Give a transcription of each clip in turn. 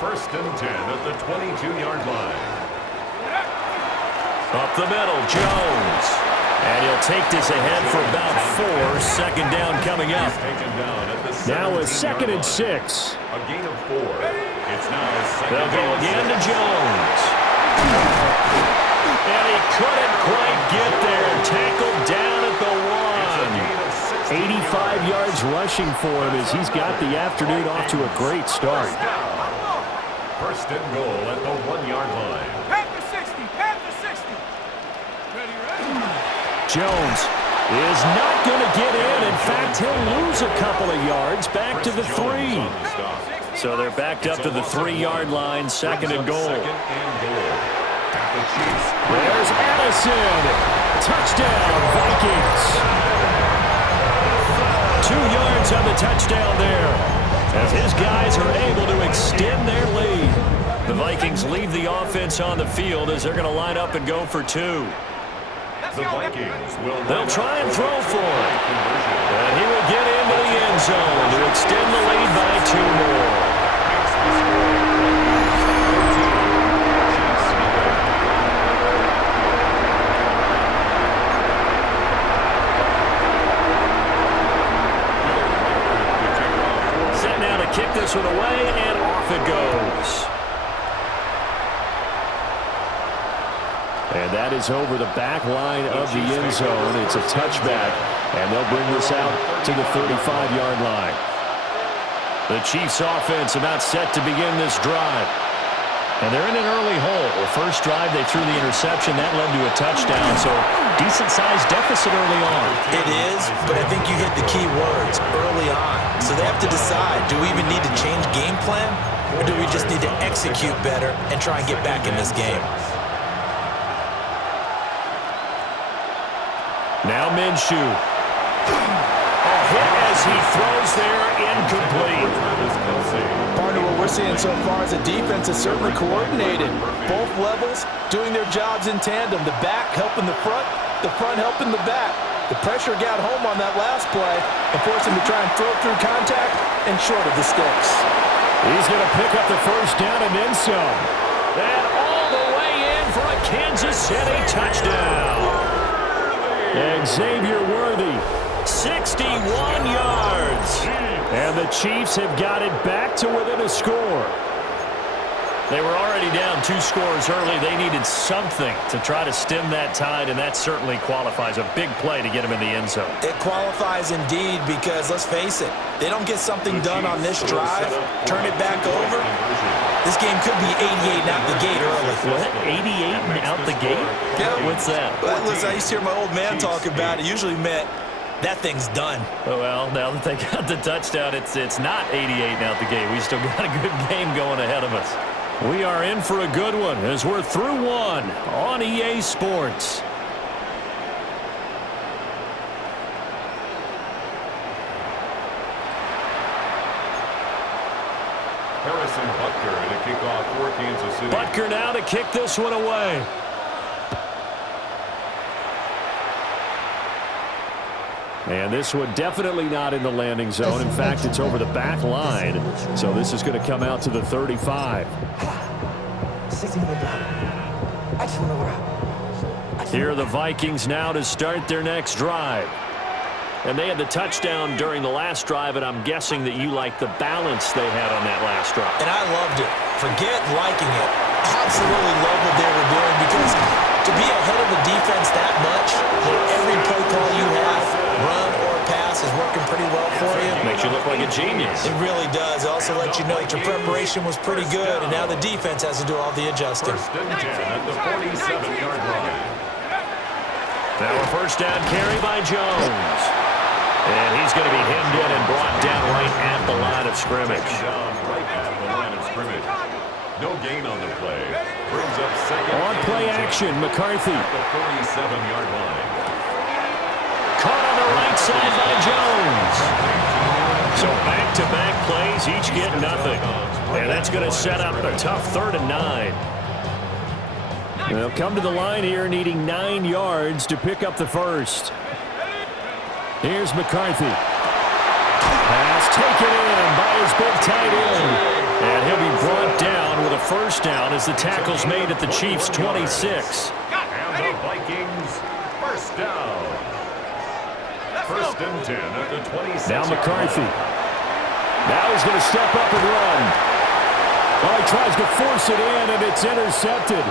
First and 10 at the 22-yard line. Up the middle, Jones. And he'll take this ahead for about 4. Second down coming up. Now a 2nd and 6. A gain of 4. It's now a second. They'll go again to Jones. And he couldn't quite get there. Tackled down at the 1. 85 yards rushing for him as he's got the afternoon off to a great start. First and goal at the 1-yard line. Panther 60, Panther 60. Ready. Jones is not going to get in. In fact, he'll lose a couple of yards back to the 3. So they're backed up to the 3-yard line, second and goal. There's Addison. Touchdown, Vikings. 2 yards on the touchdown there, as his guys are able to extend their lead. The Vikings leave the offense on the field as they're going to line up and go for 2. They'll try and throw for it. And he will get into the end zone to extend the lead by 2 more. Set now to kick this one away, and off it goes. And that is over the back line of the end zone. It's a touchback, and they'll bring this out to the 35-yard line. The Chiefs' offense about set to begin this drive. And they're in an early hole. The first drive, they threw the interception. That led to a touchdown, so decent-sized deficit early on. It is, but I think you hit the key words, early on. So they have to decide, do we even need to change game plan, or do we just need to execute better and try and get back in this game? Now Minshew. A hit as he throws there, incomplete. Partner, what we're seeing so far is the defense is certainly coordinated. Both levels doing their jobs in tandem. The back helping the front helping the back. The pressure got home on that last play and forced him to try and throw through contact and short of the sticks. He's going to pick up the first down and then some. And all the way in for a Kansas City touchdown. Xavier Worthy. 61 yards. And the Chiefs have got it back to within a score. They were already down 2 scores early. They needed something to try to stem that tide, and that certainly qualifies. A big play to get him in the end zone. It qualifies indeed because, let's face it, they don't get something done on this drive, turn it back over, this game could be 88 and out the gate early. What? 88 and out the gate? Yeah. What's that? Well, listen, I used to hear my old man talk about it. Usually meant that thing's done. Well, now that they got the touchdown, it's not 88 and out the gate. We still got a good game going ahead of us. We are in for a good one as we're through 1 on EA Sports. Harrison Butker to kick off for Kansas City. Butker now to kick this one away. And this one definitely not in the landing zone. In fact, it's over the back line. So this is going to come out to the 35. Here are the Vikings now to start their next drive. And they had the touchdown during the last drive, and I'm guessing that you like the balance they had on that last drive. And I loved it. Forget liking it. Absolutely love what they were doing, because to be ahead of the defense that much, when every play call you have, run or pass, is working pretty well for you. Makes you look like a genius. It really does. It also lets you know that your preparation was pretty good, and now the defense has to do all the adjusting. First and 10 at the 47-yard line. Now a first down carry by Jones. And he's going to be hemmed in and brought down right at the line of scrimmage. Right at the line of scrimmage. No gain on the play. Brings up second. On play action, McCarthy. At the 47-yard line. Caught on the right side by Jones. So back-to-back plays, each get nothing. And that's going to set up a tough 3rd and 9. They'll come to the line here needing 9 yards to pick up the first. Here's McCarthy. Pass taken in by his big tight end. And he'll be brought down first down as the tackle's made at the Chiefs' 26. And the Vikings, first down. First and 10 at the 26. Now McCarthy. Now he's going to step up and run. Oh, he tries to force it in, and it's intercepted.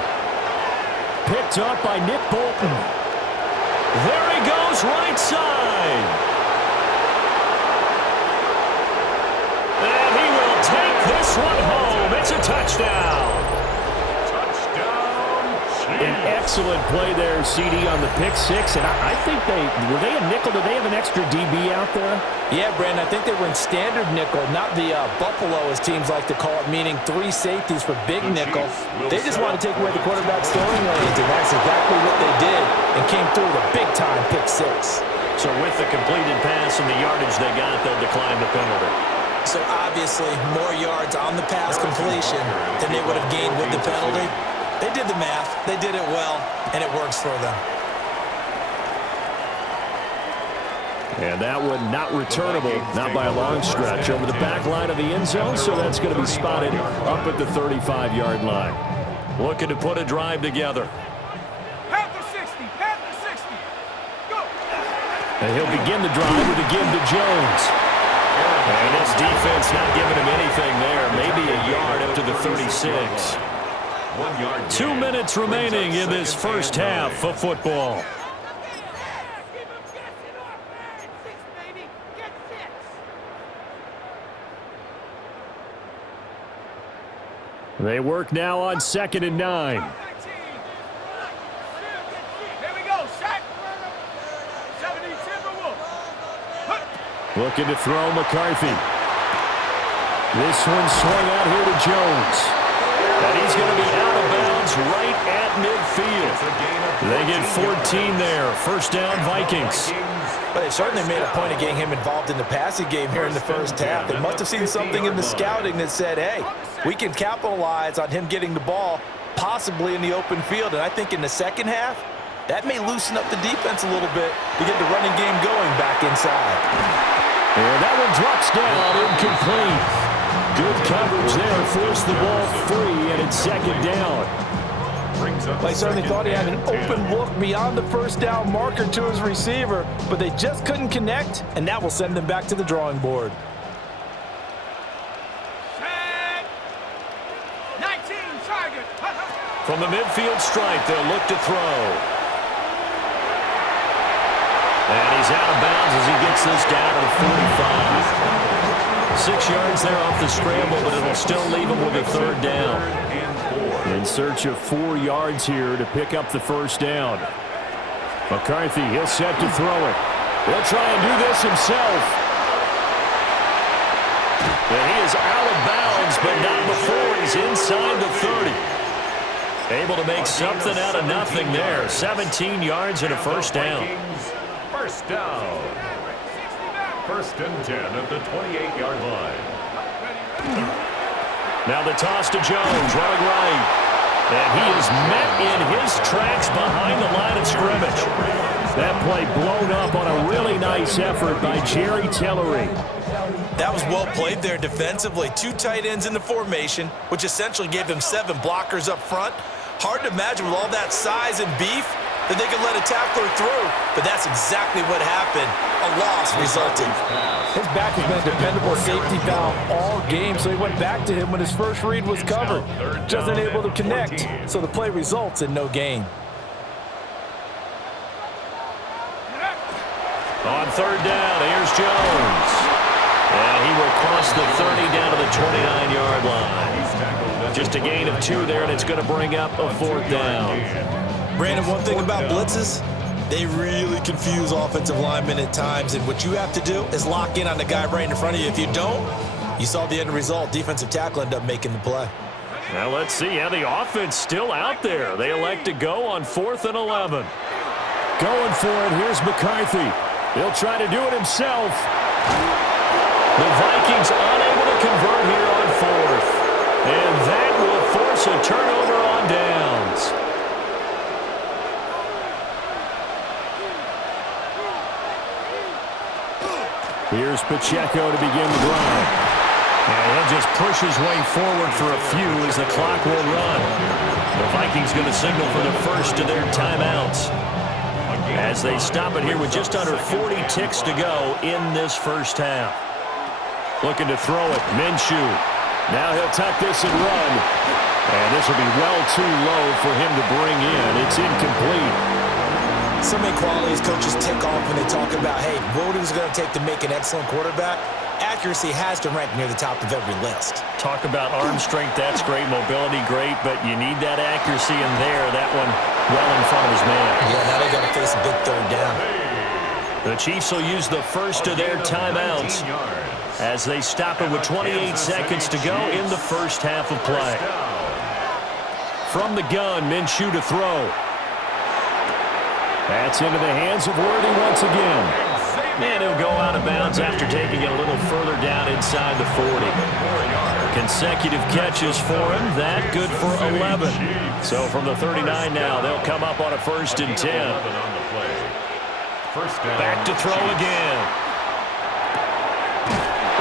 Picked up by Nick Bolton. There he goes, right side. And he will take this one home. It's a touchdown. An excellent play there, CD, on the pick six. And I think were they a nickel? Did they have an extra DB out there? Yeah, Brandon, I think they were in standard nickel, not the Buffalo, as teams like to call it, meaning 3 safeties for big nickel. They just wanted to take away the quarterback's throwing lanes, and that's exactly what they did, and came through with a big-time pick six. So with the completed pass and the yardage they got, they'll decline the penalty. So obviously, more yards on the pass completion than they would have gained with the penalty. They did the math. They did it well, and it works for them. And that one not returnable, not by a long stretch, over the back line of the end zone, so that's going to be spotted up at the 35-yard line. Looking to put a drive together. Panther 60, Panther 60. Go. And he'll begin the drive with a give to Jones. And this defense not giving him anything there. Maybe a yard up to the 36. 1 yard. 2 minutes remaining in this first half of football. They work now on 2nd and 9. Here we go, Shaq. 70 Timberwolves. Looking to throw McCarthy. This one swung out here to Jones. And he's going to be out of bounds right at midfield. They get 14 there. First down, Vikings. But they certainly made a point of getting him involved in the passing game here in the first half. They must have seen something in the scouting that said, hey, we can capitalize on him getting the ball, possibly in the open field. And I think in the second half, that may loosen up the defense a little bit to get the running game going back inside. And that one drops down, incomplete. Good coverage there, forced the ball free, and it's 2nd down. They certainly thought he had an open look beyond the first down marker to his receiver, but they just couldn't connect, and that will send them back to the drawing board. Shaq. 19 target. From the midfield stripe, they'll look to throw. And he's out of bounds as he gets this down to the 45. 6 yards there off the scramble, but it'll still leave him with a 3rd down. In search of 4 yards here to pick up the first down. McCarthy, he'll set to throw it. He'll try and do this himself. And he is out of bounds, but not before he's inside the 30. Able to make something out of nothing there. 17 yards and a first down. First down. First and 10 at the 28-yard line. Now the toss to Jones, running right. And he is met in his tracks behind the line of scrimmage. That play blown up on a really nice effort by Jerry Tillery. That was well played there defensively. 2 tight ends in the formation, which essentially gave them 7 blockers up front. Hard to imagine with all that size and beef that they could let a tackler through, but that's exactly what happened. A loss resulted. His back has been a dependable safety valve all game, so he went back to him when his first read was covered. Just unable to connect, so the play results in no gain. On 3rd down, here's Jones. And he will cross the 30 down to the 29-yard line. Just a gain of 2 there, and it's going to bring up a 4th down. Brandon, one thing about blitzes, they really confuse offensive linemen at times, and what you have to do is lock in on the guy right in front of you. If you don't, you saw the end result. Defensive tackle ended up making the play. Now let's see how the offense still out there. They elect to go on 4th and 11. Going for it, here's McCarthy. He'll try to do it himself. The Vikings unable to convert here on 4th. And that will force a turnover on downs. Here's Pacheco to begin the drive. And he'll just push his way forward for a few as the clock will run. The Vikings going to signal for the first of their timeouts as they stop it here with just under 40 ticks to go in this first half. Looking to throw it, Minshew. Now he'll tuck this and run. And this will be well too low for him to bring in. It's incomplete. So many qualities coaches tick off when they talk about, hey, what is it going to take to make an excellent quarterback? Accuracy has to rank near the top of every list. Talk about arm strength, that's great. Mobility, great. But you need that accuracy in there. That one well in front of his man. Yeah, now they got to face a big third down. The Chiefs will use the first of their timeouts as they stop it with 28 seconds to go in the first half of play. From the gun, Minshew to throw. That's into the hands of Worthy once again. And he'll go out of bounds after taking it a little further down inside the 40. Consecutive catches for him. That good for 11. So from the 39 now, they'll come up on a 1st and 10. Back to throw again.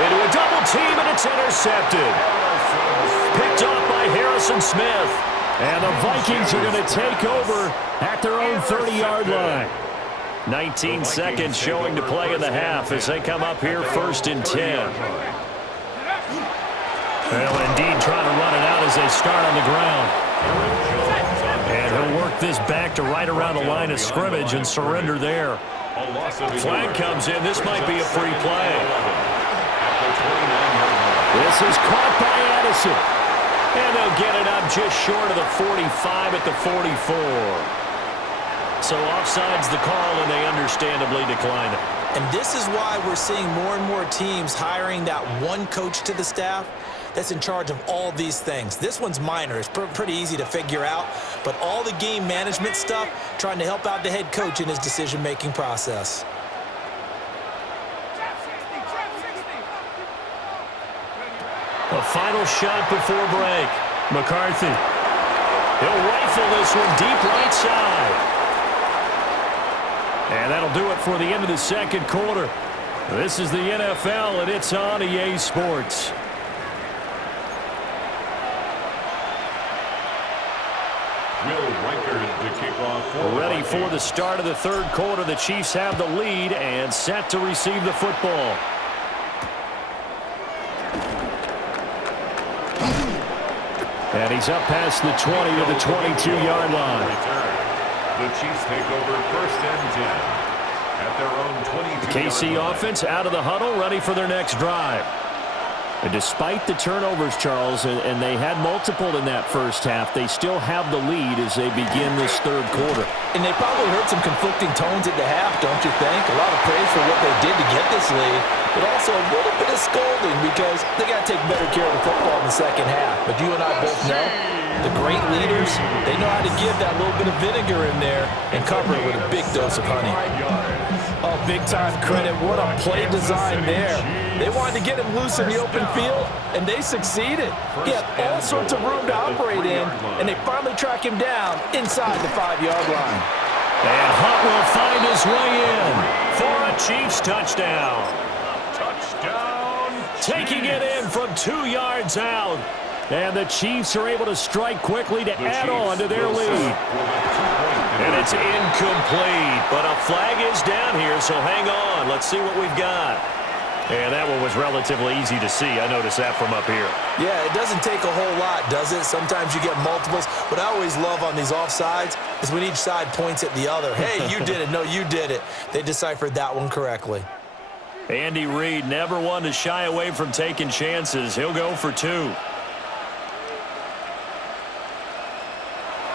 Into a double team, and it's intercepted. Picked off by Harrison Smith. And the Vikings are going to take over at their own 30-yard line. 19 seconds showing to play in the half as they come up here 1st and 10. Well, indeed, trying to run it out as they start on the ground. And he'll work this back to right around the line of scrimmage and surrender there. Flag comes in. This might be a free play. This is caught by Addison. And they'll get it up just short of the 45 at the 44. So offside's the call, and they understandably decline it. And this is why we're seeing more and more teams hiring that one coach to the staff that's in charge of all these things. This one's minor. It's pretty easy to figure out. But all the game management stuff, trying to help out the head coach in his decision-making process. A final shot before break. McCarthy. He'll rifle this one deep right side. And that'll do it for the end of the second quarter. This is the NFL, and it's on EA Sports. Ready for the start of the third quarter. The Chiefs have the lead and set to receive the football. And he's up past the 20 to the 22-yard line. The Chiefs take over 1st and 10 at their own 22. The KC offense out of the huddle, ready for their next drive. And despite the turnovers, Charles, and they had multiple in that first half, they still have the lead as they begin this third quarter. And they probably heard some conflicting tones at the half, don't you think? A lot of praise for what they did to get this lead, but also a little bit of scolding because they got to take better care of the football in the second half. But you and I both know the great leaders, they know how to give that little bit of vinegar in there and cover it with a big dose of honey. Oh, big-time credit. What a play design there. They wanted to get him loose in the open field, and they succeeded. He had all sorts of room to operate in, and they finally track him down inside the 5-yard line. And Hunt will find his way in for a Chiefs touchdown. Touchdown. Taking it in from 2 yards out. And the Chiefs are able to strike quickly to add on to their lead. And it's incomplete, but a flag is down here, so hang on. Let's see what we've got. And that one was relatively easy to see. I noticed that from up here. Yeah, it doesn't take a whole lot, does it? Sometimes you get multiples. What I always love on these offsides is when each side points at the other. Hey, you did it. No, you did it. They deciphered that one correctly. Andy Reid never one to shy away from taking chances. He'll go for 2.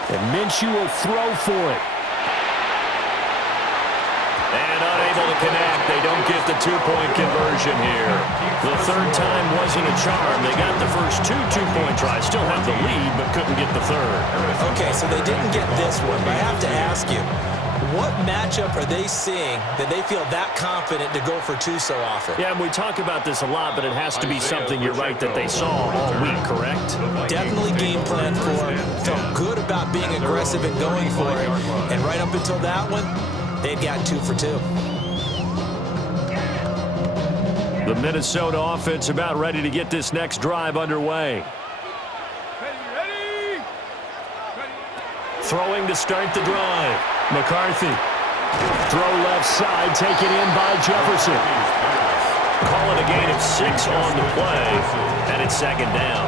And Minshew will throw for it. And unable to connect. They don't get the 2-point conversion here. The third time wasn't a charm. They got the first 2 two-point tries. Still have the lead, but couldn't get the third. Okay, so they didn't get this one, but I have to ask you, what matchup are they seeing that they feel that confident to go for 2 so often? Yeah, and we talk about this a lot, but it has to be something, you're right, that they saw all week, correct? Definitely game plan for it. Felt good about being aggressive and going for it. And right up until that one, they'd gotten 2 for 2. The Minnesota offense about ready to get this next drive underway. Ready. Throwing to start the drive. McCarthy. Throw left side, taken in by Jefferson. Call it a gain of 6 on the play, and it's second down.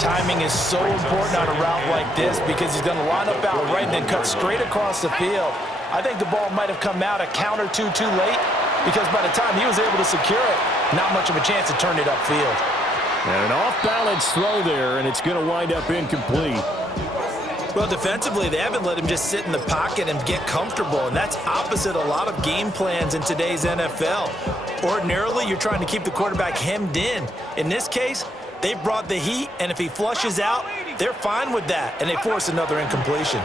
Timing is so important on a route like this because he's going to line up out right and then cut straight across the field. I think the ball might have come out a count or two too late because by the time he was able to secure it, not much of a chance to turn it upfield. And an off-balance throw there, and it's going to wind up incomplete. Well, defensively, they haven't let him just sit in the pocket and get comfortable, and that's opposite a lot of game plans in today's NFL. Ordinarily, you're trying to keep the quarterback hemmed in. In this case, they brought the heat, and if he flushes out, they're fine with that, and they force another incompletion.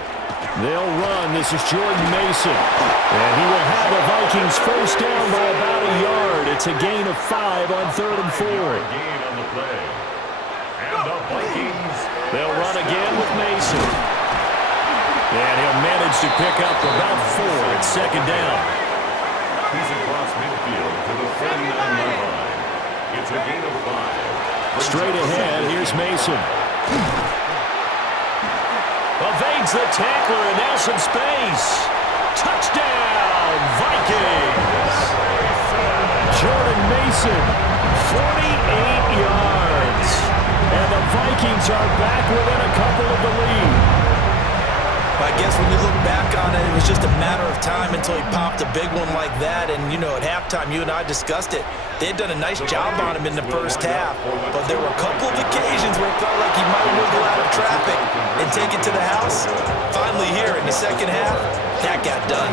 They'll run. This is Jordan Mason. And he will have the Vikings first down by about a yard. It's a gain of 5 on 3rd and 4. Gain on the play. And the Vikings. They'll run again with Mason. And he'll manage to pick up about 4. It's second down. He's across midfield to the 39-yard line. It's a gain of 5. Straight ahead, here's Mason. Evades the tackler, and now some space. Touchdown, Vikings! Jordan Mason, 48 yards. And the Vikings are back within a couple of the lead. I guess when you look back on it, it was just a matter of time until he popped a big one like that. And, you know, at halftime, you and I discussed it. They had done a nice job on him in the first half. But there were a couple of occasions where it felt like he might wiggle out of traffic and take it to the house. Finally here in the second half, that got done.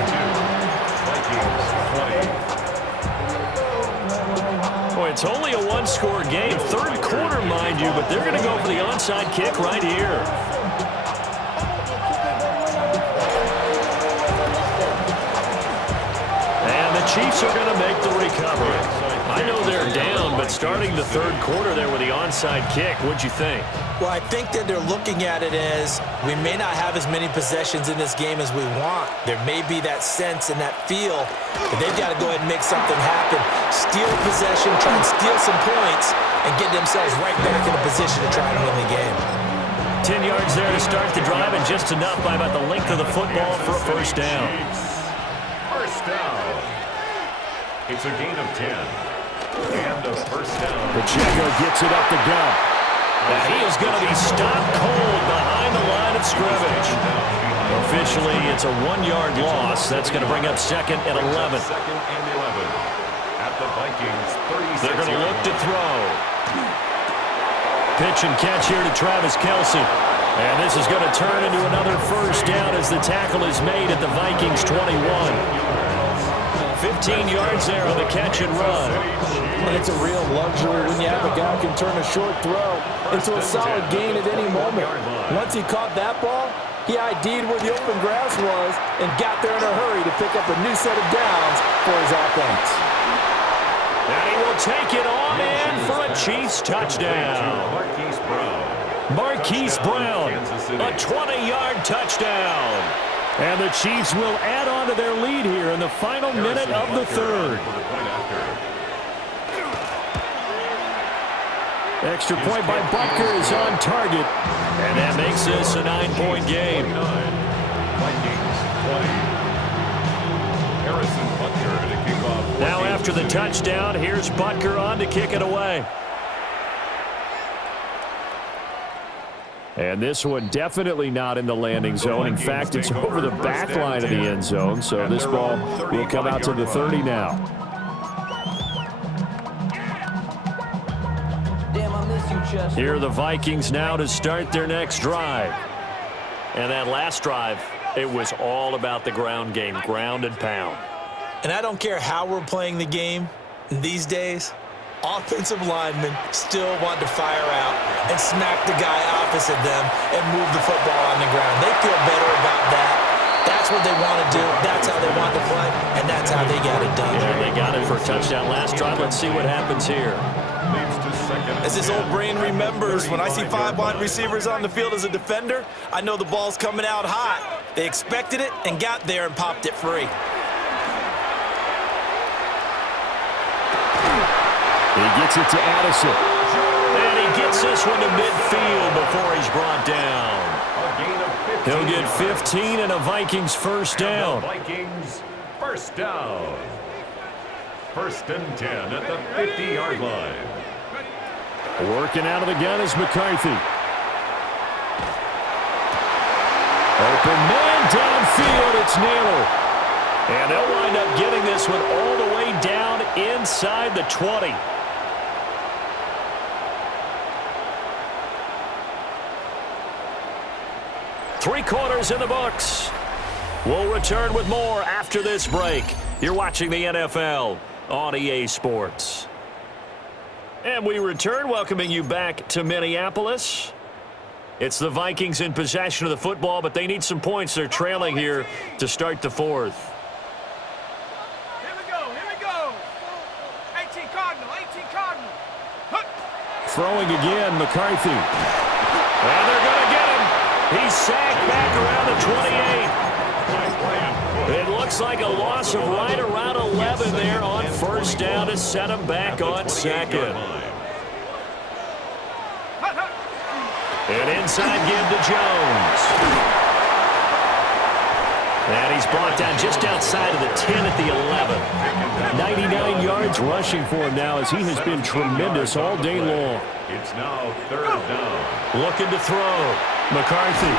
Boy, it's only a one-score game. Third quarter, mind you, but they're going to go for the onside kick right here. Chiefs are going to make the recovery. I know they're down, but starting the third quarter there with the onside kick, what'd you think? Well, I think that they're looking at it as we may not have as many possessions in this game as we want. There may be that sense and that feel, but they've got to go ahead and make something happen. Steal possession, try and steal some points, and get themselves right back in a position to try and win the game. 10 yards there to start the drive, and just enough by about the length of the football for a first down. First down. It's a gain of 10. And a first down. Pacheco gets it up the gut. Now he is going to be stopped cold behind the line of scrimmage. Officially, it's a 1-yard loss. That's going to bring up second and 11. Second and 11. At the Vikings, 36. They're going to look to throw. Pitch and catch here to Travis Kelce. And this is going to turn into another first down as the tackle is made at the Vikings 21. 15 yards there on the catch and run. And it's a real luxury when you have a guy who can turn a short throw into a solid gain at any moment. Once he caught that ball, he ID'd where the open grass was and got there in a hurry to pick up a new set of downs for his offense. And he will take it on in for a Chiefs touchdown. Marquise Brown, a 20-yard touchdown. And the Chiefs will add on to their lead here in the final minute of the third. Extra point by Butker is on target. And that makes this a 9-point game. Now after the touchdown, here's Butker on to kick it away. And this one definitely not in the landing zone. In fact, it's over the back line of the end zone. So this ball will come out to the 30 now. Here are the Vikings now to start their next drive. And that last drive, it was all about the ground game, ground and pound. And I don't care how we're playing the game these days, offensive linemen still want to fire out and smack the guy opposite them and move the football on the ground. They feel better about that. That's what they want to do. That's how they want to play, and that's how they got it done. Yeah, they got it for a touchdown last drive. Let's see what happens here. As his old brain remembers, when I see 5 wide receivers on the field as a defender, I know the ball's coming out hot. They expected it and got there and popped it free. gets it to Addison. And he gets this one to midfield before he's brought down. He'll get 15 and a Vikings first down. Vikings first down. First and 10 at the 50-yard line. Working out of the gun is McCarthy. Open man downfield, it's Naylor. And they'll wind up getting this one all the way down inside the 20. Three quarters in the books. We'll return with more after this break. You're watching the NFL on EA Sports. And we return, welcoming you back to Minneapolis. It's the Vikings in possession of the football, but they need some points. They're trailing here to start the fourth. Here we go. 18 Cardinal. Throwing again, McCarthy. And they're going to get him. He's sacked back around the 28. It looks like a loss of right around 11 there on first down to set him back on second. And inside give to Jones. And he's brought down just outside of the 10 at the 11. 99 yards rushing for him now as he has been tremendous all day long. It's now third down. Looking to throw. McCarthy.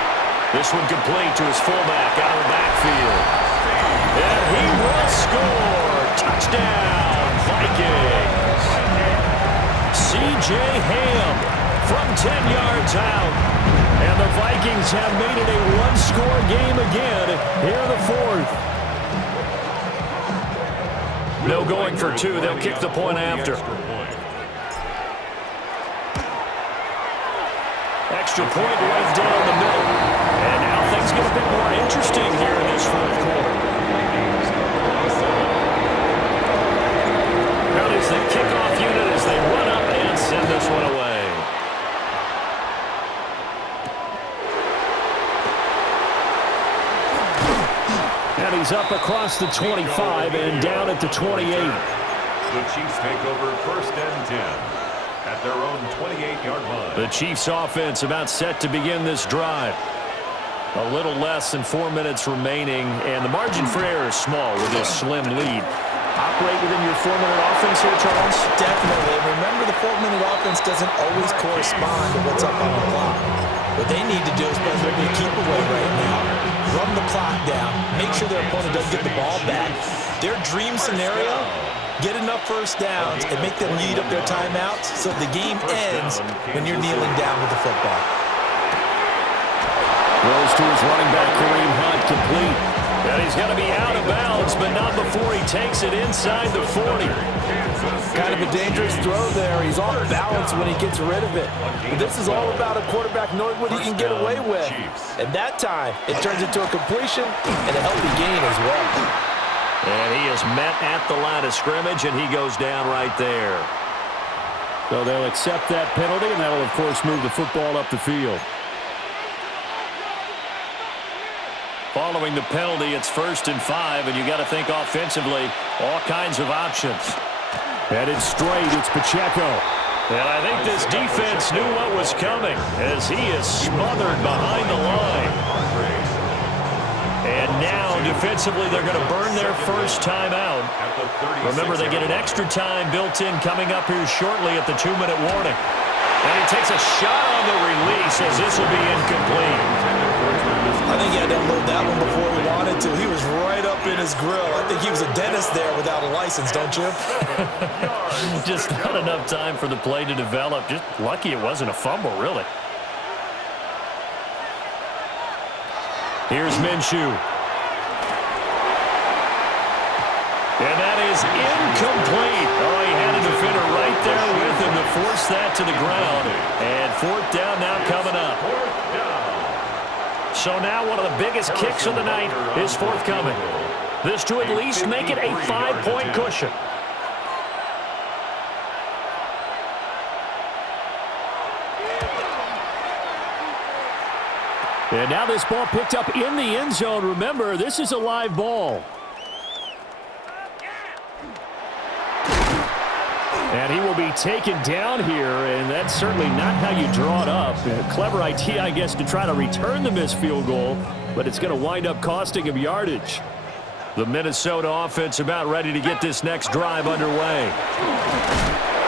This one complete to his fullback out of the backfield. And he will score. Touchdown, Vikings. C.J. Ham from 10 yards out. And the Vikings have made it a one-score game again here in the fourth. No going for two. They'll kick the point after. Extra point right down the middle. And now things get a bit more interesting here in this fourth quarter. Now there's the kickoff unit as they run up and send this one away. And he's up across the 25 and down at the 28. The Chiefs take over first and 10 at their own 28-yard line. The Chiefs offense about set to begin this drive. A little less than 4 minutes remaining, and the margin for error is small with this slim lead. Operate within your 4-minute offense here, Charles? Definitely. Remember, the 4-minute offense doesn't always correspond to what's up on the clock. What they need to do is play a little bit of keep away right now. Run the clock down. Make sure their opponent doesn't get the ball back. Their dream scenario, get enough first downs and make them lead up their timeouts so the game ends when you're kneeling down with the football. Goes to his running back, Kareem Hunt, complete. And he's going to be out of bounds, but not before he takes it inside the 40. Kind of a dangerous throw there. He's off balance when he gets rid of it. But this is all about a quarterback knowing what he can get away with. And that time, it turns into a completion and a healthy gain as well. And he is met at the line of scrimmage, and he goes down right there. So they'll accept that penalty, and that'll, of course, move the football up the field. Following the penalty, it's 1st and 5, and you got to think offensively, all kinds of options. Headed straight, it's Pacheco. And I think this defense knew what was coming as he is smothered behind the line. And now, defensively, they're going to burn their first time out. Remember, they get an extra time built in coming up here shortly at the 2-minute warning. And he takes a shot on the release as this will be incomplete. I think he had to unload that one before he wanted to. He was right up in his grill. I think he was a dentist there without a license, don't you? Just not enough time for the play to develop. Just lucky it wasn't a fumble, really. Here's Minshew. And that is incomplete. Oh, he had a defender right there with him to force that to the ground. And 4th down now coming up. So now one of the biggest kicks of the night is forthcoming. This to at least make it a 5-point cushion. And now this ball picked up in the end zone. Remember, this is a live ball. And he will be taken down here, and that's certainly not how you draw it up. A clever idea, I guess, to try to return the missed field goal, but it's going to wind up costing him yardage. The Minnesota offense about ready to get this next drive underway.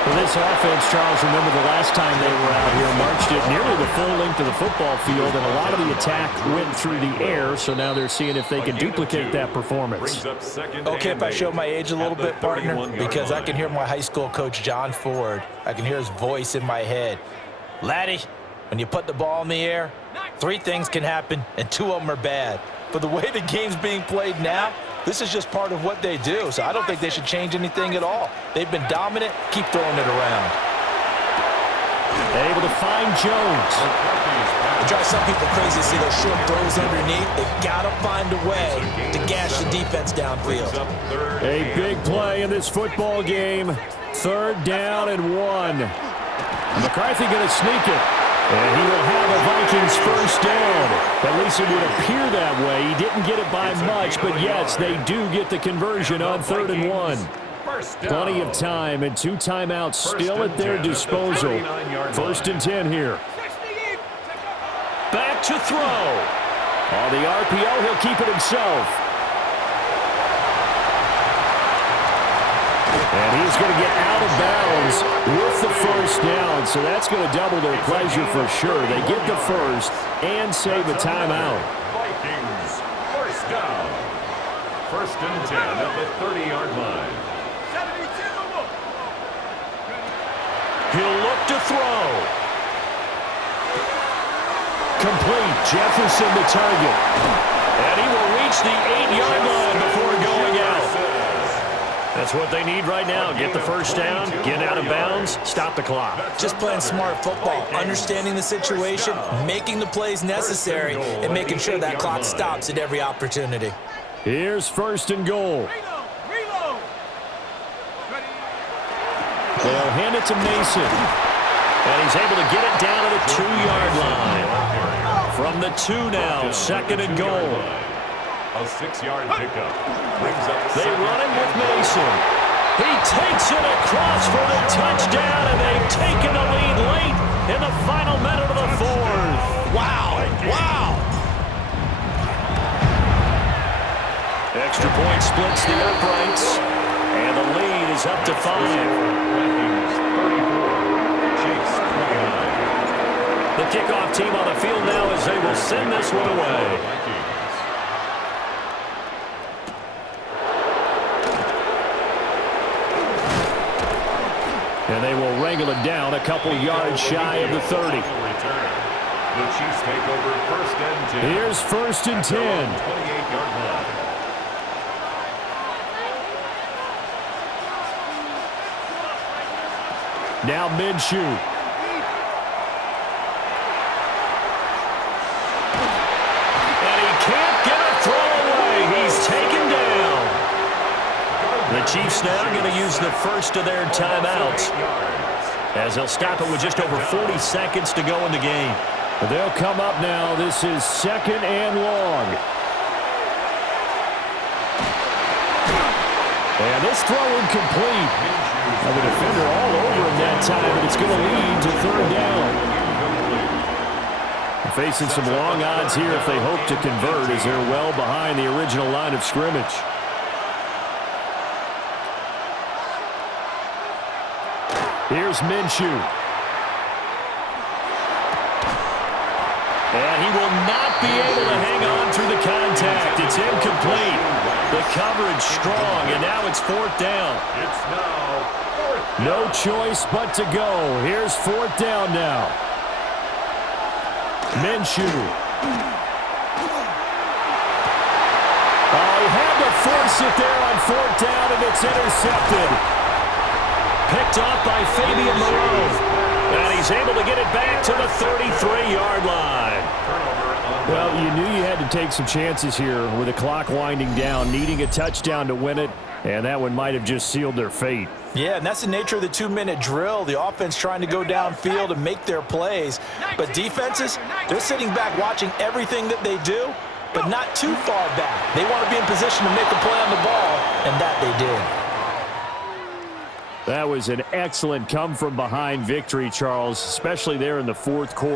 For this offense, Charles, remember the last time they were out here, marched it nearly the full length of the football field, and a lot of the attack went through the air, so now they're seeing if they can duplicate that performance. Okay, if I show my age a little bit, partner, because I can hear my high school coach, John Ford. I can hear his voice in my head. Laddie, when you put the ball in the air, 3 things can happen, and 2 of them are bad. But the way the game's being played now, this is just part of what they do, so I don't think they should change anything at all. They've been dominant. Keep throwing it around. Able to find Jones. It drives some people crazy to see those short throws underneath. They've got to find a way to gash the defense downfield. A big play in this football game. 3rd down and 1. McCarthy going to sneak it. And he will have a Vikings first down. At least it would appear that way. He didn't get it by much, but yes, they do get the conversion on 3rd and 1. Plenty of time and 2 timeouts still at their disposal. 1st and 10 here. Back to throw. On the RPO, he'll keep it himself. And he's going to get out of bounds with the first down, so that's going to double their pleasure for sure. They get the first and save a timeout. Vikings, first down. 1st and 10 at the 30-yard line. He'll look to throw. Complete. Jefferson the target. And he will reach the 8-yard line before going out. That's what they need right now. Get the first down, get out of bounds, stop the clock. Just playing smart football, understanding the situation, making the plays necessary, and making sure that clock stops at every opportunity. Here's 1st and goal. They'll hand it to Mason. And he's able to get it down to the 2-yard line. From the 2 now, 2nd and goal. A 6-yard pickup. Brings up They run it with Mason. He takes it across for the touchdown, and they've taken the lead late in the final minute of the 4th. Wow, wow. Extra point splits the uprights, and the lead is up to 5. Vikings 34, Chiefs 29. The kickoff team on the field now as they will send this one away. And they will wrangle it down a couple yards shy of the 30. The Chiefs take over 1st and 10. Here's 1st and 10. 28-yard line. Now Minshew. And he can't get a throw away. He's taken down. The Chiefs now going to use the first of their timeouts, as they'll stop it with just over 40 seconds to go in the game. They'll come up now. This is 2nd and long. And this throw incomplete. Now the defender all over him that time, and it's going to lead to 3rd down. Facing some long odds here if they hope to convert, as they're well behind the original line of scrimmage. Here's Minshew. And he will not be able to hang on through the contact. It's incomplete. The coverage strong, and now it's 4th down. It's now 4th down. No choice but to go. Here's 4th down now. Minshew. Oh, he had to force it there on 4th down, and it's intercepted. Picked off by Fabian Moreau. And he's able to get it back to the 33-yard line. Well, you knew you had to take some chances here with the clock winding down, needing a touchdown to win it, and that one might have just sealed their fate. Yeah, and that's the nature of the 2-minute drill. The offense trying to go downfield and make their plays. But defenses, they're sitting back watching everything that they do, but not too far back. They want to be in position to make a play on the ball, and that they did. That was an excellent come-from-behind victory, Charles, especially there in the fourth quarter.